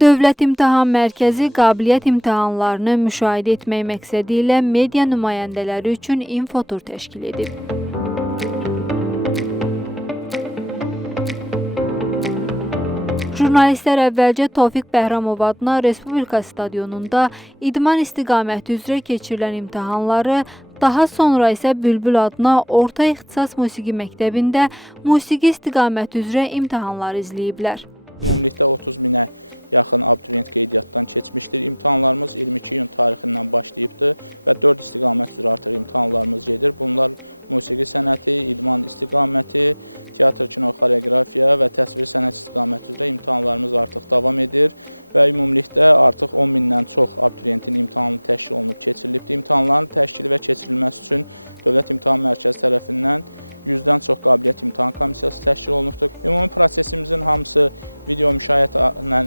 Dövlət İmtahan Mərkəzi qabiliyyət imtahanlarını müşahidə etmək məqsədi ilə media nümayəndələri üçün infotur təşkil edib. Jurnalistlər əvvəlcə Tofiq Bəhramov adına Respublika stadionunda idman istiqaməti üzrə keçirilən imtahanları, daha sonra isə Bülbül adına Orta İxtisas Musiqi Məktəbində musiqi istiqaməti üzrə imtahanları izləyiblər. Ümumilikdə 30 minə yaxın abituriyent qeydiyyatdan keçmişdir. İmtahanlarımız 22 iyun tarixindən başlayıbdır və 4 istiqamət üzrə artıq imtahanlarımız gedir. Bunlar musiqi sənəti, idman istiqaməti, teatr, kino, xoreografiya və təsvir sənət istiqaməti üzrə imtahanlarımız artıq davam edir və ümumilikdə artıq 10 mindən çox abituriyentin imtahanı təşkil olunub keçirilibdir. İmtahanların təşkili və keçirilməsi üçün Dövlət İmtahan Mərkəzi tərəfindən 100-dən çox qabiliyyət imtahan komissiyası təşkil olunubdur. Ümumi prosesimizin hamısı video müşahidə ilə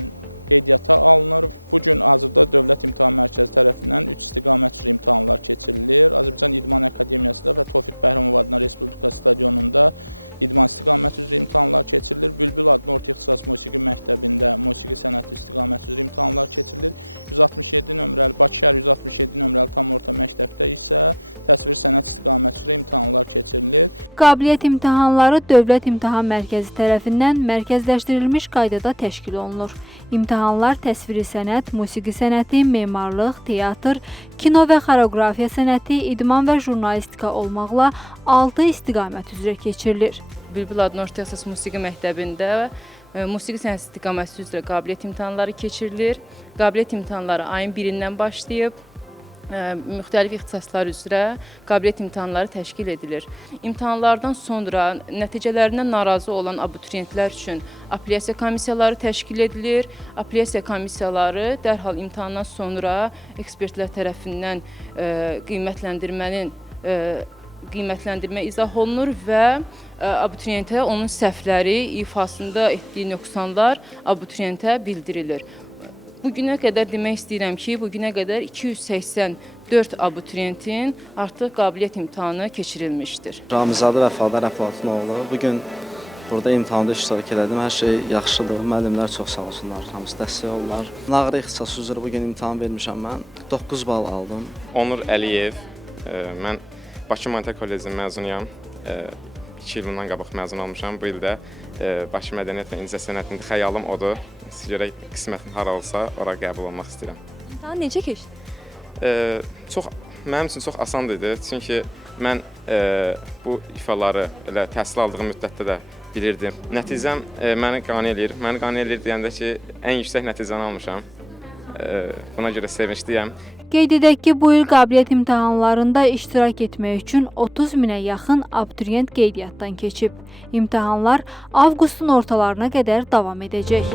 qeydiyyata alınır. Bugün hazırda Dövlət İmtahan Mərkəzi tərəfindən 3 istiqamət üzrə imtahanlar keçirilir. Azərbaycan İdman Akademiyasında və Tofiq Bəhramov adına Respublika stadionunda idman istiqaməti üzrə imtahanlar keçirilir. Bülbül adına Orta İxtisas Musiqi Məktəbində musiqi sənəti istiqaməti üzrə imtahanlar keçirilir. 167 nömrəli Bakı şəhər 167 nömrəli tam orta məktəbdə isə təsvir sənət istiqaməti üzrə imtahanlar keçirilir. Qabiliyyət imtahanları Dövlət İmtahan Mərkəzi tərəfindən mərkəzləşdirilmiş qaydada təşkil olunur. İmtahanlar təsviri sənət, musiqi sənəti, memarlıq, teatr, kino və xoreografiya sənəti, idman və jurnalistika olmaqla 6 istiqamət üzrə keçirilir. Bülbül adına Orta İxtisas Musiqi Məktəbində musiqi sənəti istiqaməti üzrə qabiliyyət imtahanları keçirilir. Qabiliyyət imtahanları ayın 1-dən başlayıb, müxtəlif ixtisaslar üzrə qabiliyyət imtahanları təşkil edilir. İmtahanlardan sonra nəticələrindən narazı olan abituriyentlər üçün apellyasiya komissiyaları təşkil edilir. Apellyasiya komissiyaları dərhal imtahandan sonra ekspertlər tərəfindən qiymətləndirmə izah olunur və abituriyentə onun səhvləri, ifasında etdiyi nöqsanlar abituriyentə bildirilir. Bugünə qədər demək istəyirəm ki, bugünə qədər 284 abituriyentin artıq qabiliyyət imtahanı keçirilmişdir. Ramizadə Vəfadar Əflatun oğlu. Bugün burada imtahanda iştirak elədim. Hər şey yaxşıdır. Müəllimlər çox sağ olsunlar. Hamısı dəstək olurlar. Nağrı ixtisası üzrə bugün imtahan vermişəm mən. 9 bal aldım. Onur Əliyev. Mən Bakı Humanitar Kollecinin məzunuyam. 2 il bundan qabaq məzun olmuşam. Bu ildə Bakı Mədəniyyət və İncəsənətində xəyalım odur. Görək qismətim hara olsa, ora qəbul olmaq istəyirəm. İmtahan necə keçdi? Mənim üçün çox asan idi. Çünki mən bu ifaları elə təhsil aldığım müddətdə də bilirdim. Nəticəm məni qane eləyir. Məni qane eləyir deyəndə ki, ən yüksək nəticəni almışam. Buna görə sevincliyəm. Qeyd edək ki, bu il qabiliyyət imtahanlarında iştirak etmək üçün 30 minə yaxın abituriyent qeydiyyatdan keçib. İmtahanlar avqustun ortalarına qədər davam edəcək.